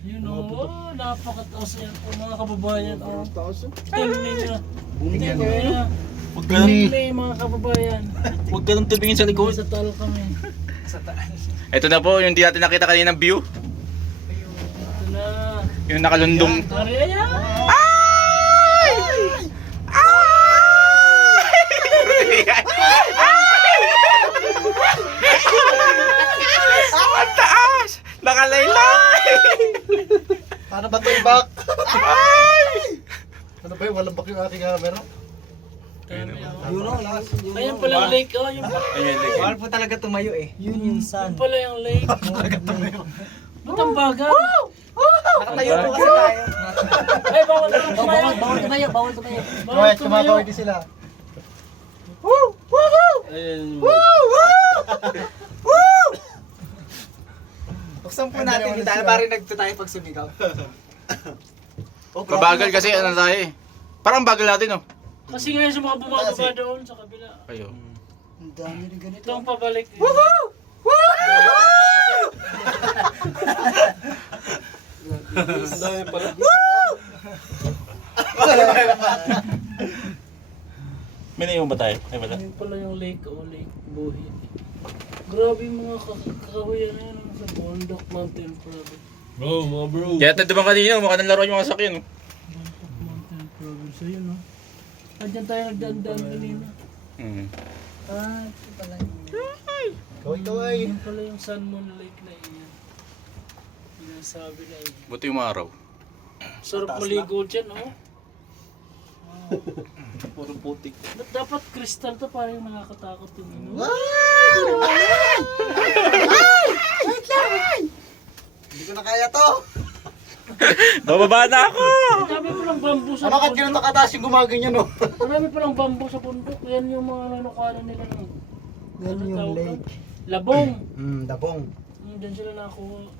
Yun o, napakataas yan po mga kababayan. Oh. Taas oh. Tingnan nyo. Bumigyan Tingnan nyo. Huwag ka nang, Tingnan mga kababayan. huwag ka nang tumingin sa likod. Sa tal kami. Ito na po, yung di natin nakita kaninang view. Ito na. Yung nakalundong. Tari, ayan. Ang taas! Nakalaylay! Ano ba ito yung back? Ano ba yun? Walang back yung aking camera? Ayan pala yung lake. Oh, yung Ayun, like. Bawal po talaga tumayo eh. Yun yung sun. pala yung lake. Ba't ang bagal? Nakatayo po kasi tayo. Ay, bawal na tumayo. Bawal tumayo, bawal tumayo. Bawal tumayo. din sila. Ayun. Buksan po natin yung tayo para nagto tayo pag sumigaw. Mabagal kasi ano tayo eh. Parang bagal natin oh. Kasi ngayon sa mga bumababa doon sa kabila. Kayo. Ang dami rin ganito. Ito ang pabalik. Ang dami pala. May naiwan ba tayo? Ay wala. Ayun pala yung lake o lake Buhit. Grabe yung mga kakahuyan na yun sa Bondok Mountain Province. Kaya tayo naman kanina, mukha nang laruan yung kasakyan oh. Bondok Mountain Province. Ayun o. Andyan tayo nagdaan-daan kanina. Ah, ito pala yun. Kaway-kaway. Ayun pala yung Sun Moon Lake na iyan. Sinasabi na iyan. Buti yung araw. Sarap maligo dyan, oh. Puro putik. Dapat kristal to para yung nakakatakot yung ano. Hindi ko na kaya to. Bababa na ako! Marami palang bamboo sa Ano ka bundok. ganun nakataas yung gumaganyan no? Marami palang bamboo sa bundok. Yan yung mga nanukalan nila ng... Yan ano yung tawag lake. doon? Labong. Dabong. Diyan sila nakuha.